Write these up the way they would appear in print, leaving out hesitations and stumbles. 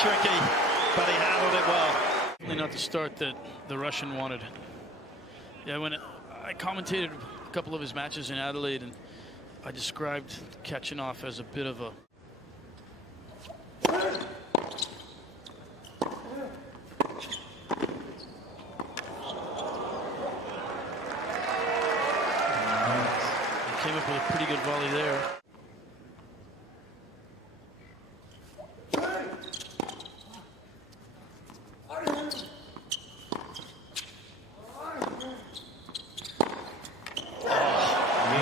tricky, but he handled it well. Definitely not the start that the Russian wanted. Yeah, when I commentated a couple of his matches in Adelaide, and I described Khachanov as a bit of a came up with a pretty good volley there.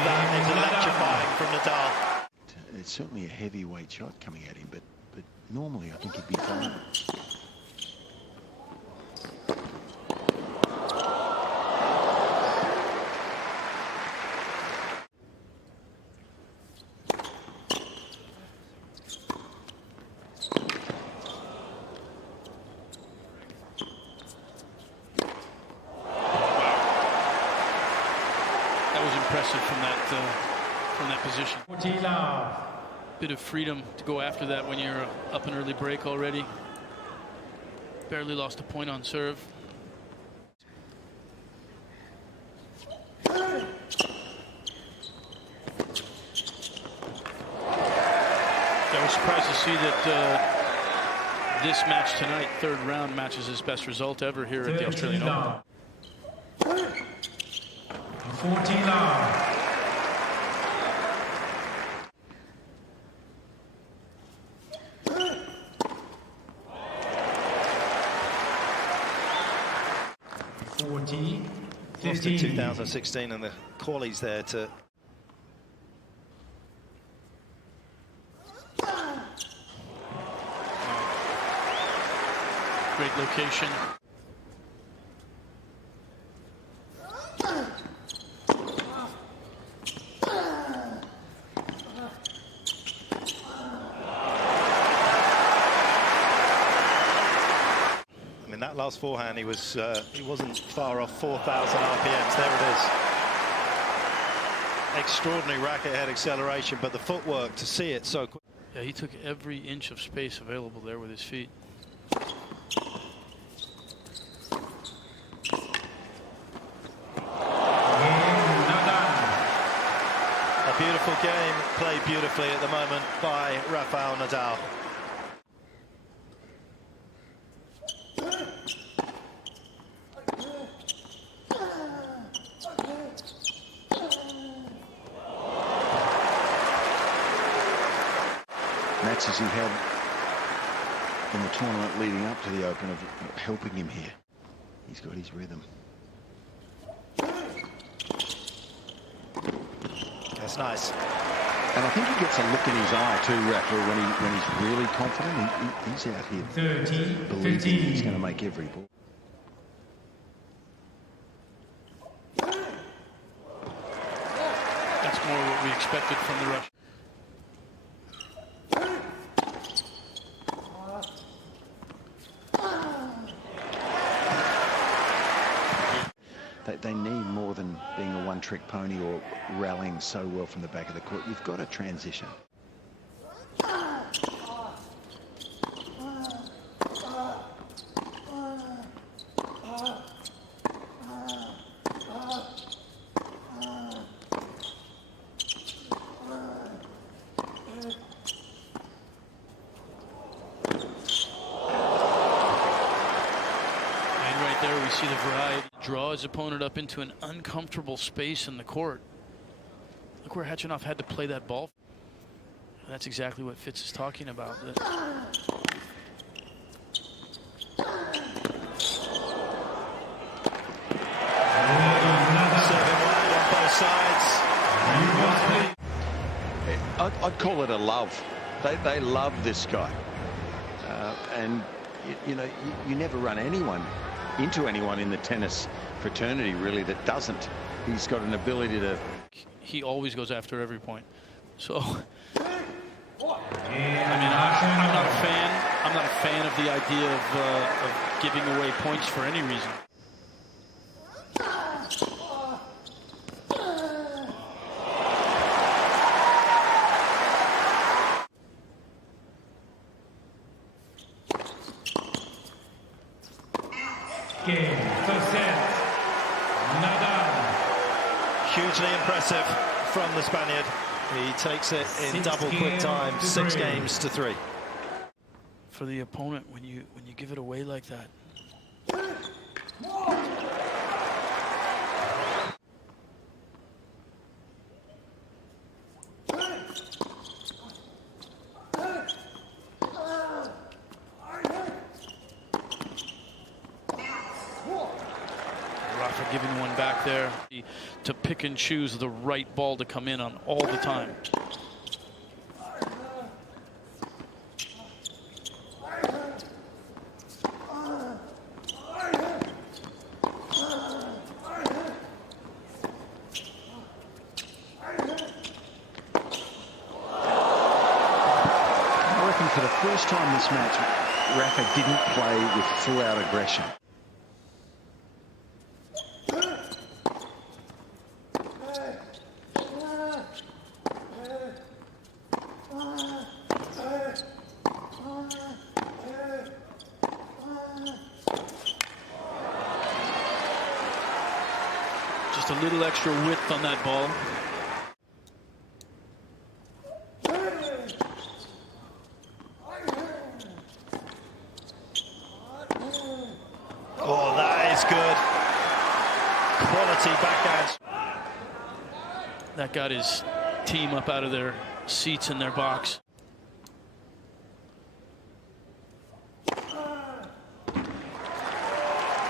That is electrifying from Nadal. It's certainly a heavyweight shot coming at him, but normally I think he'd be fine. That was impressive from that position. Bit of freedom to go after that when you're up an early break already. Barely lost a point on serve. I was surprised to see that this match tonight, third round, matches his best result ever here at the Australian Open. 14 love. Lost in 2016 and the qualies there to great location. that last forehand, he wasn't far off 4,000 RPMs. There it is. Extraordinary racket head acceleration, but the footwork to see it so quick. Yeah, he took every inch of space available there with his feet. A beautiful game played beautifully at the moment by Rafael Nadal. Matches he had in the tournament leading up to the Open of helping him here. He's got his rhythm. That's nice. And I think he gets a look in his eye too, Rafa, when he's really confident. He's out here believing he's going to make every ball. That's more what we expected from the Russian. They need more than being a one-trick pony or rallying so well from the back of the court. You've got to transition. There we see the variety. Draw his opponent up into an uncomfortable space in the court. Look where Khachanov had to play that ball. That's exactly what Fitz is talking about. Serving wide on both sides. I'd call it a love. They love this guy. And, you know, you never run into anyone in the tennis fraternity, really, that doesn't. He's got an ability to... He always goes after every point. So, I mean, I'm not a fan of the idea of giving away points for any reason. Game. First set. Nadal. Hugely impressive from the Spaniard. He takes it in double quick time, 6 games to 3. For the opponent, when you give it away like that. Rafa giving one back there to pick and choose the right ball to come in on all the time. For the first time this match, Rafa didn't play with full-out aggression. Just a little extra width on that ball. Oh, that is good. Quality backhand. That got his team up out of their seats in their box.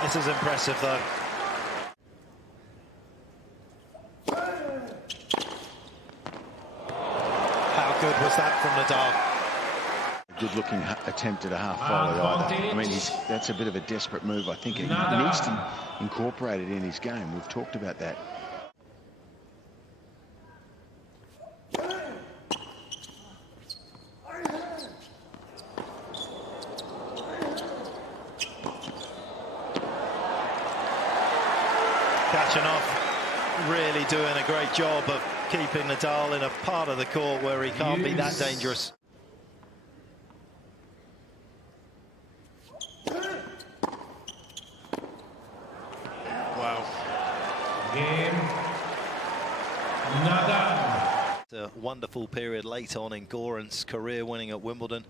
This is impressive, though. How good was that from Nadal? Good-looking attempt at a half volley either. I mean, that's a bit of a desperate move. I think he needs to incorporate it in his game. We've talked about that. Khachanov really doing a great job of keeping Nadal in a part of the court where he can't be that dangerous. Wow. Game. Nadal. A wonderful period late on in Goran's career, winning at Wimbledon.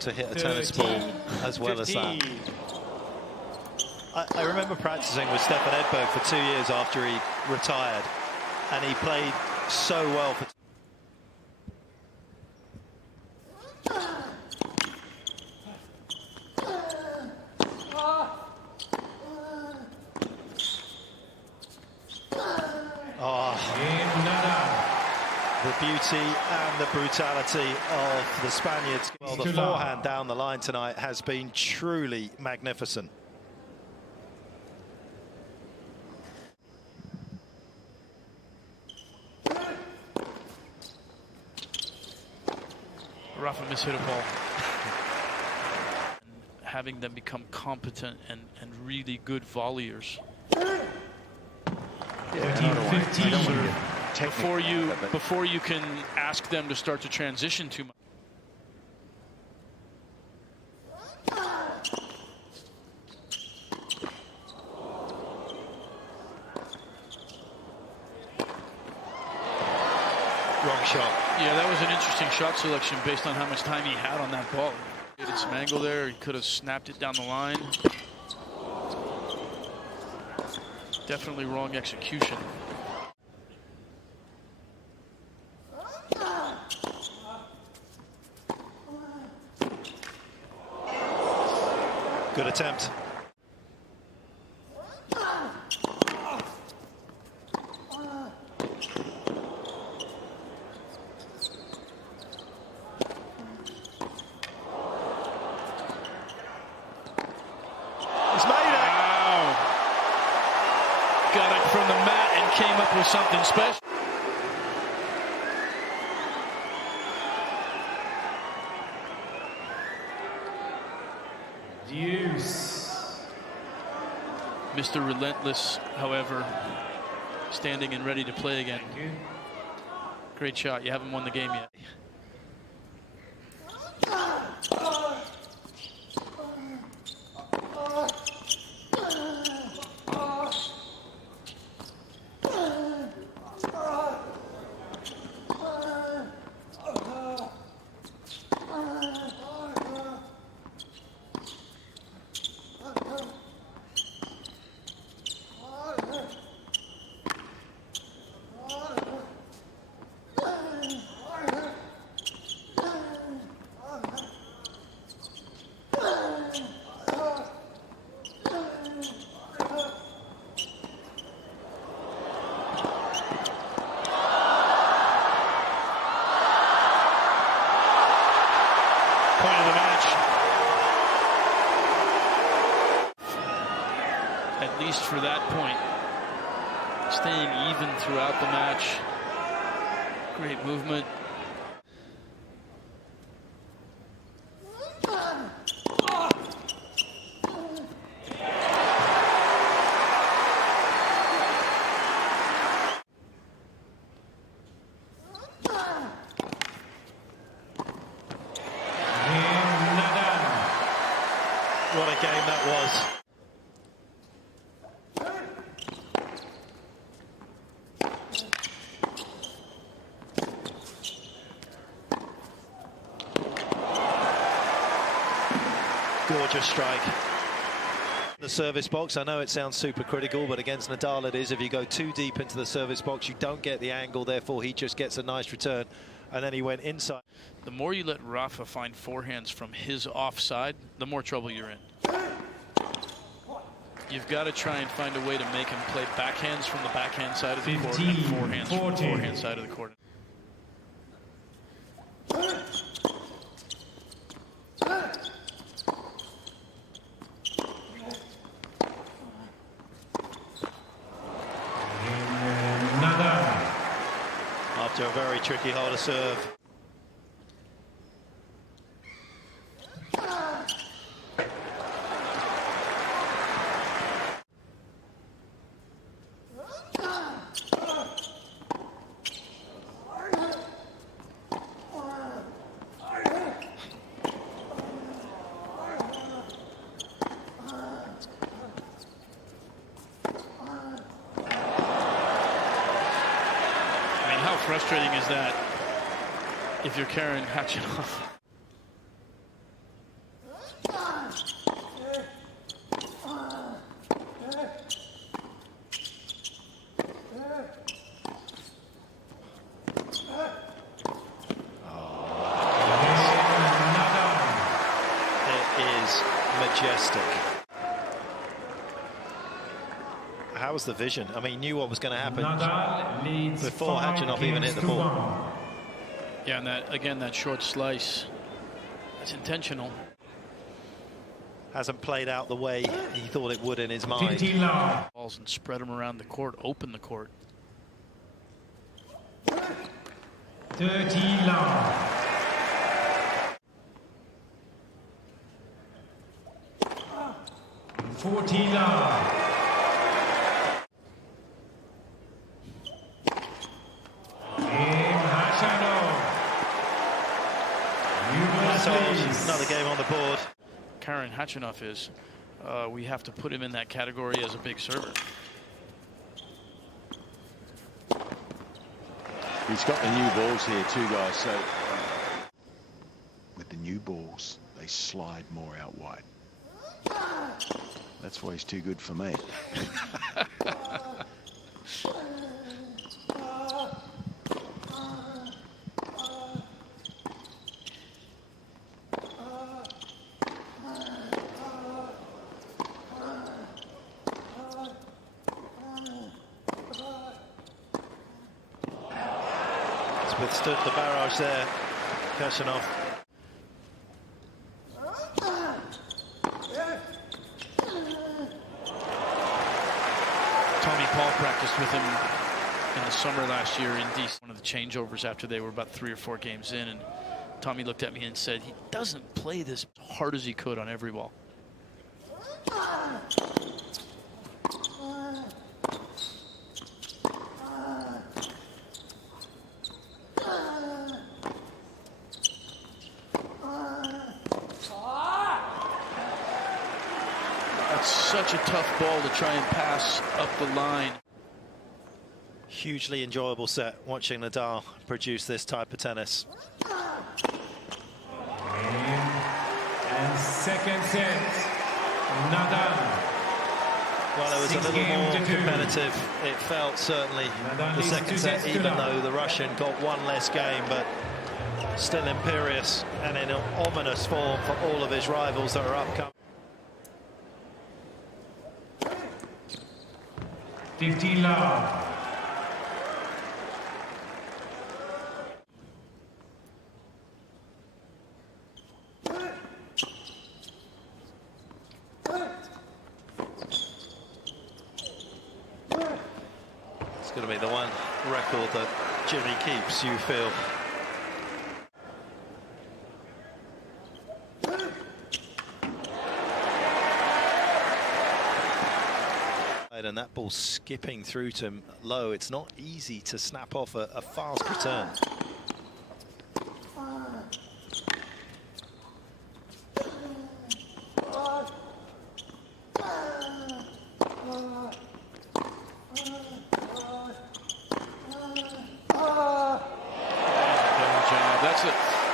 To hit a tennis ball as well as that. I remember practicing with Stefan Edberg for 2 years after he retired, and he played so well for. The beauty and the brutality of the Spaniards. Well, the forehand down the line tonight has been truly magnificent. Rafa mishit a ball. Having them become competent and really good volleyers. Before you can ask them to start to transition too much. Wrong shot. Yeah, that was an interesting shot selection based on how much time he had on that ball. He had some angle there. He could have snapped it down the line. Definitely wrong execution. Good attempt. He's made it. Wow. Got it from the mat and came up with something special. Mr. Relentless, however, standing and ready to play again. Great shot. You haven't won the game yet. Point of the match. At least for that point. Staying even throughout the match. Great movement. What a game that was. Gorgeous strike. The service box, I know it sounds super critical, but against Nadal it is. If you go too deep into the service box, you don't get the angle, therefore he just gets a nice return. And then he went inside. The more you let Rafa find forehands from his offside, the more trouble you're in. You've got to try and find a way to make him play backhands from the backhand side of the court and forehands from the forehand side of the court. After a very tricky hole to serve. How frustrating is that if you're Karen Khachanov? It is majestic. How was the vision? I mean, he knew what was going to happen before Khachanov even hit the ball. Yeah, and that again, that short slice, it's intentional. Hasn't played out the way he thought it would in his mind. Balls and spread them around the court, open the court. 30 love. 40 love. Another game on the board. Karen Khachanov is, we have to put him in that category as a big server. He's got the new balls here too, guys, so with the new balls they slide more out wide. That's why he's too good for me. Withstood the barrage there, Khachanov. Tommy Paul practiced with him in the summer last year in DC. One of the changeovers after they were about 3 or 4 games in, and Tommy looked at me and said he doesn't play this hard as he could on every ball. such a tough ball to try and pass up the line. Hugely enjoyable set watching Nadal produce this type of tennis. And second set, Nadal. Well, it was a little more competitive. It felt certainly the second set, even though the Russian got one less game, but still imperious and in an ominous form for all of his rivals that are upcoming. 15 love. It's going to be the one record that Jimmy keeps, you feel. And that ball skipping through to him low. It's not easy to snap off a fast return.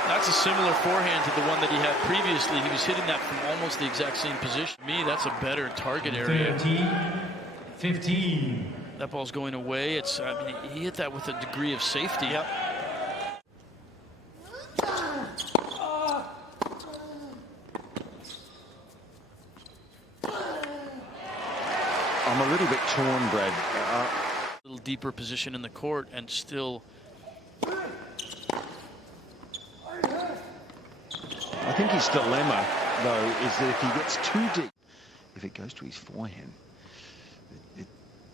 That's a similar forehand to the one that he had previously. He was hitting that from almost the exact same position. To me, that's a better target area. 15. That ball's going away. I mean, he hit that with a degree of safety. Yep. I'm a little bit torn, Brad. A little deeper position in the court and still. I think his dilemma, though, is that if he gets too deep, if it goes to his forehand,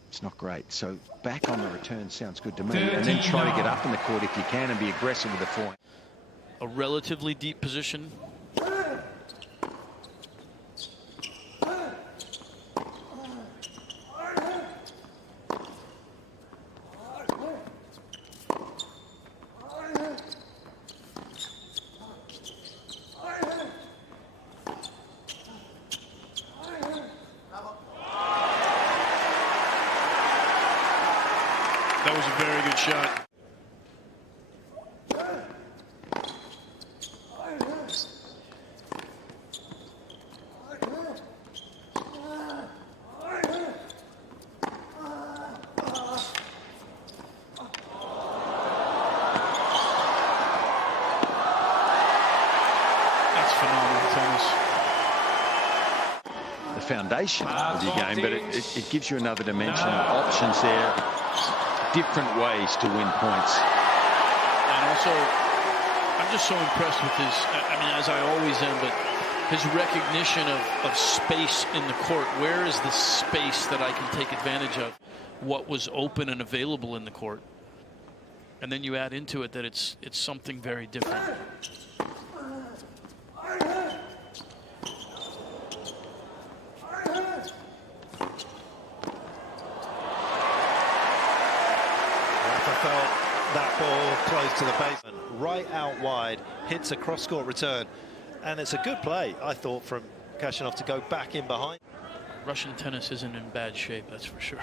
it's not great. So back on the return sounds good to me. And then try to get up in the court if you can and be aggressive with the forehand. A relatively deep position. That was a very good shot. That's phenomenal tennis. The foundation of your game, but it gives you another dimension, options there. Different ways to win points. And also, I'm just so impressed with his, I mean, as I always am, but his recognition of space in the court. Where is the space that I can take advantage of? What was open and available in the court? And then you add into it that it's something very different. Felt that ball close to the basement, right out wide, hits a cross-court return, and it's a good play, I thought, from Khachanov to go back in behind. Russian tennis isn't in bad shape, that's for sure.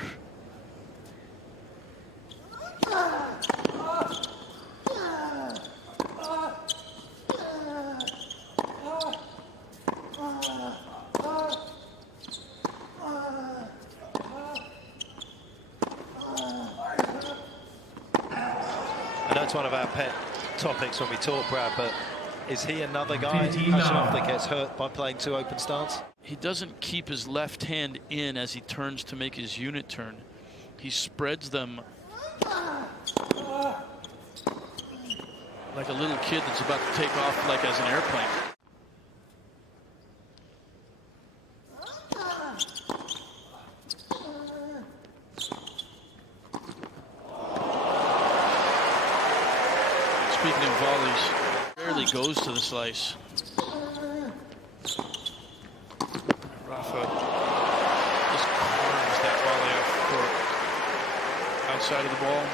I know it's one of our pet topics when we talk, Brad, but is he another guy, Khachanov, that gets hurt by playing too open stance? He doesn't keep his left hand in as he turns to make his unit turn. He spreads them like a little kid that's about to take off like as an airplane. Speaking of volleys, rarely goes to the slice. Rafa just carves that volley off court. Outside of the ball.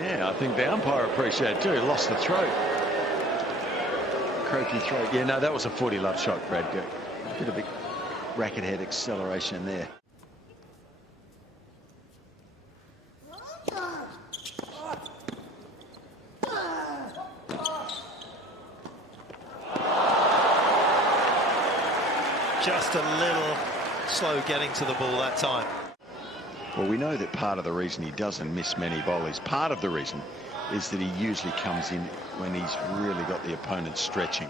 Yeah, think the umpire appreciated too. Lost the throat. Croaky throat. Yeah, no, that was a 40-love shot, Brad. Bit of a racket head acceleration there. Just a little slow getting to the ball that time. Well, we know that part of the reason he doesn't miss many volleys, part of the reason is that he usually comes in when he's really got the opponent stretching.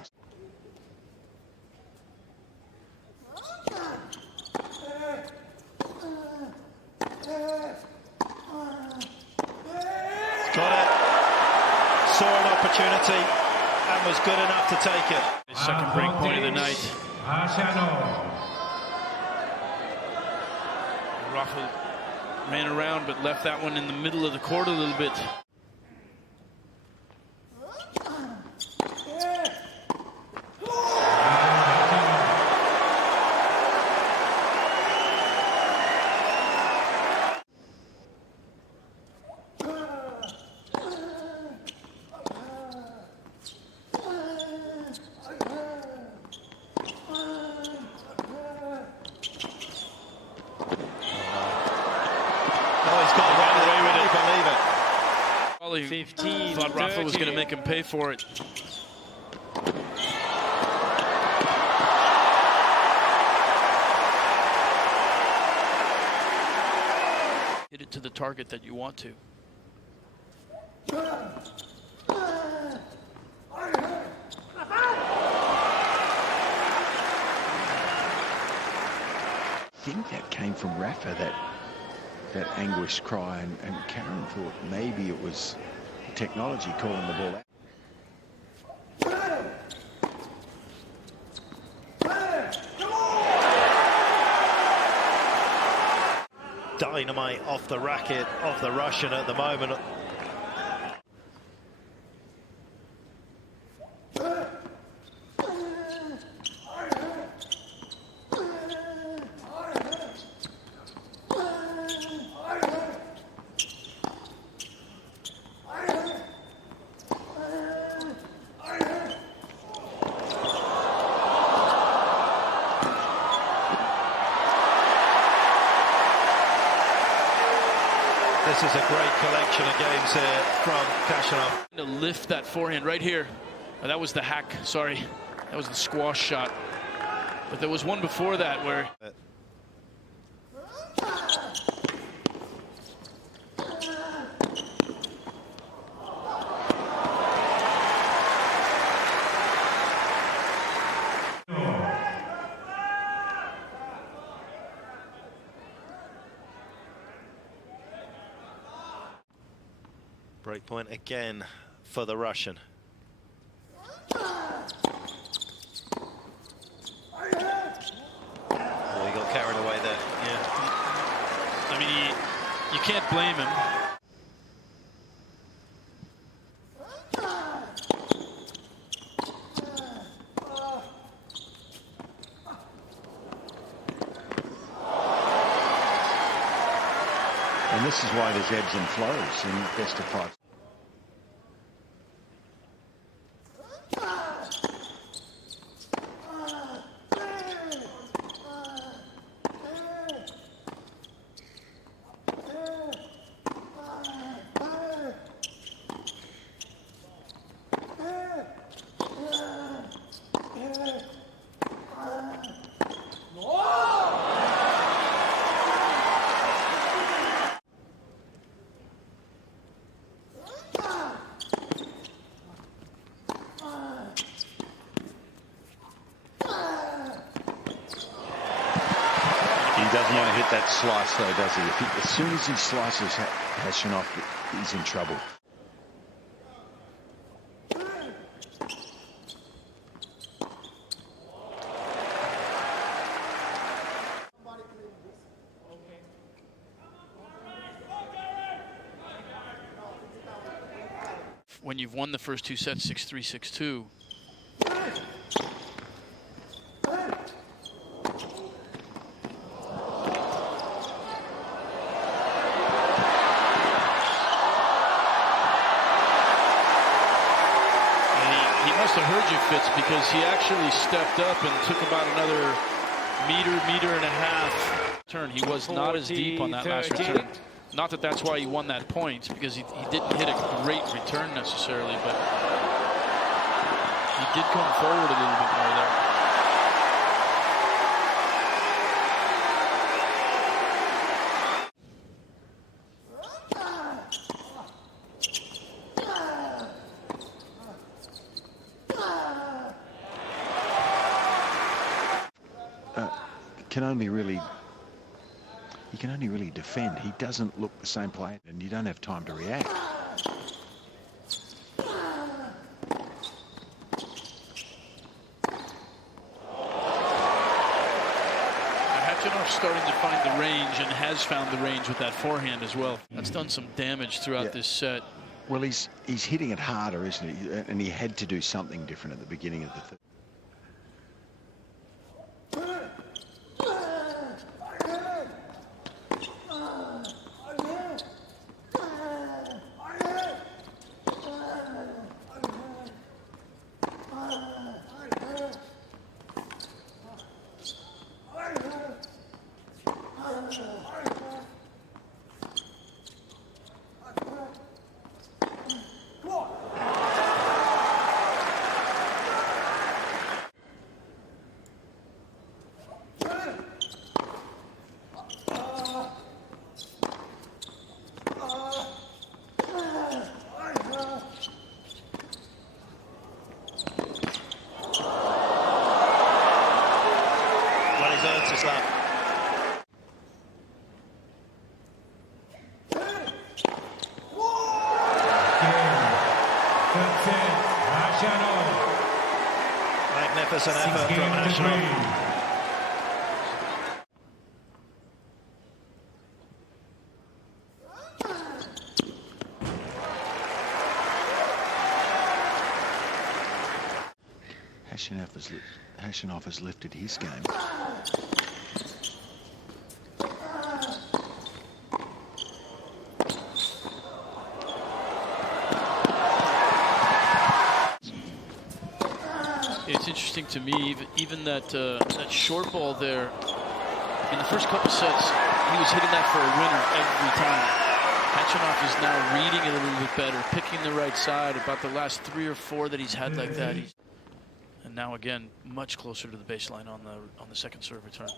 Got it. Saw an opportunity and was good enough to take it. Second break point of the night. Khachanov. Rafa ran around but left that one in the middle of the court a little bit. Probably 15, thought Rafa 30. was going to make him pay for it. Hit it to the target that you want to. I think that came from Rafa, that anguished cry, and Karen thought maybe it was the technology calling the ball out. Dynamite off the racket of the Russian at the moment. This is a great collection of games here from Khachanov. To lift that forehand right here. That was the hack, sorry. That was the squash shot. But there was one before that where... Break point again for the Russian. Oh, he got carried away there. Yeah. I mean, you can't blame him. And this is why there's ebbs and flows in best of five. He doesn't want to hit that slice, though, does he? As soon as he slices Khachanov, he's in trouble. When you've won the first two sets, 6-3, 6-2. must have heard you, Fitz, because he actually stepped up and took about another meter and a half turn. He was not as deep on that last return. Not that that's why he won that point, because he didn't hit a great return necessarily, but he did come forward a little bit more there. He can only really defend. He doesn't look the same player, and you don't have time to react. Khachanov's starting to find the range and has found the range with that forehand as well. That's done some damage throughout this set. Well, he's hitting it harder, isn't he? And he had to do something different at the beginning of the third. Magnificent effort from Khachanov. Khachanov has lifted his game. It's interesting to me, even that that short ball there. In the first couple sets, he was hitting that for a winner every time. Khachanov is now reading it a little bit better, picking the right side. About the last 3 or 4 that he's had like that, and now again much closer to the baseline on the second serve return.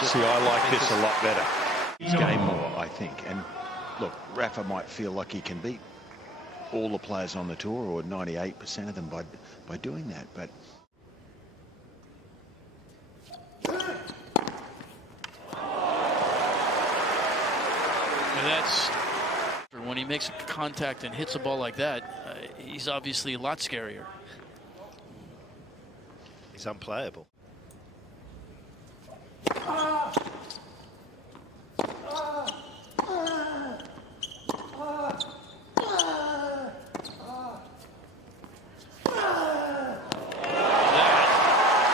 See, I like this a lot better. His game more, I think. And look, Rafa might feel like he can beat all the players on the tour, or 98% of them, by doing that. But that's when he makes contact and hits a ball like that. He's obviously a lot scarier. He's unplayable.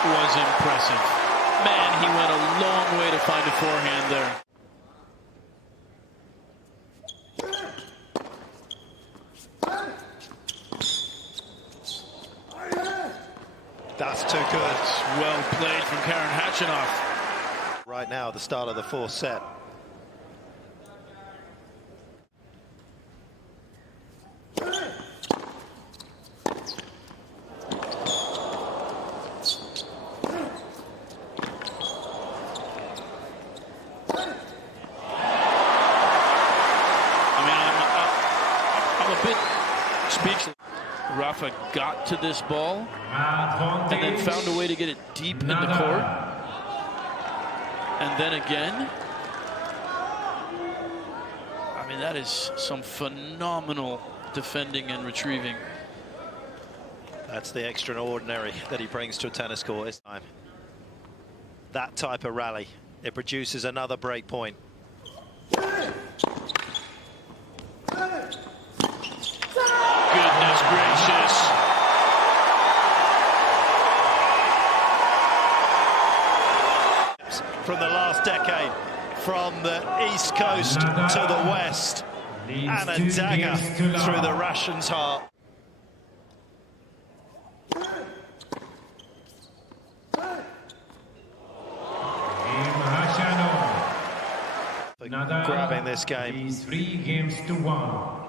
Was impressive. Man, he went a long way to find a forehand there. That's too good. That's well played from Khachanov. Right now, the start of the 4th set. Rafa got to this ball and then found a way to get it deep in the court. And then again. I mean, that is some phenomenal defending and retrieving. That's the extraordinary that he brings to a tennis court this time. That type of rally, it produces another break point. Goodness gracious. from the last decade, from the East Coast to the West, and a dagger through the Russian's heart. Nadal Grabbing this game is 3-1.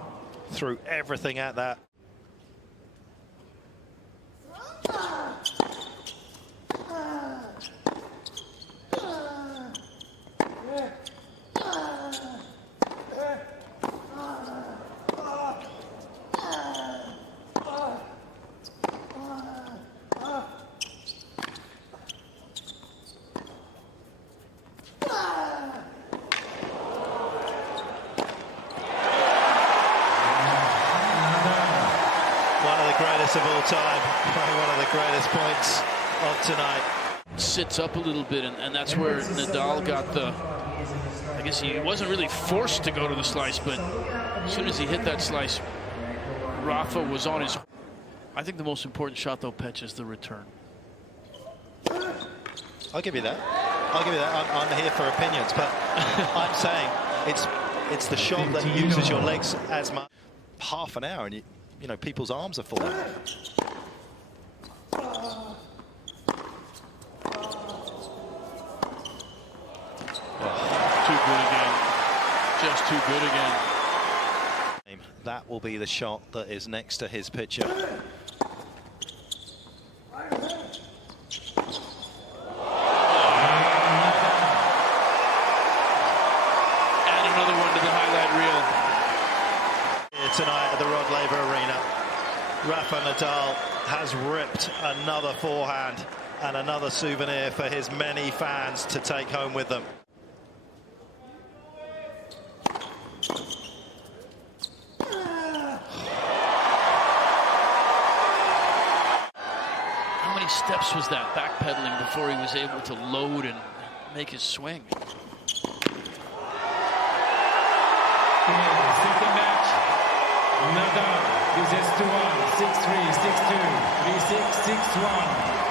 threw everything at that. One of the greatest of all time, probably one of the greatest points of tonight. Sits up a little bit, and that's where Nadal got the, I guess he wasn't really forced to go to the slice, but as soon as he hit that slice, Rafa was on his. I think the most important shot, though, Petch, is the return. I'll give you that. I'll give you that. I'm here for opinions, but I'm saying it's the shot that uses your legs as much. Half an hour, and you know, people's arms are falling. Too good again. Just too good again. That will be the shot that is next to his picture. And another one to the highlight reel. Here tonight at the Rod Laver Arena, Rafael Nadal has ripped another forehand and another souvenir for his many fans to take home with them. How many steps was that backpedaling before he was able to load and make his swing? Second match. Nadal is 2-1, 6-3, 6-2, 3-6, 6-1.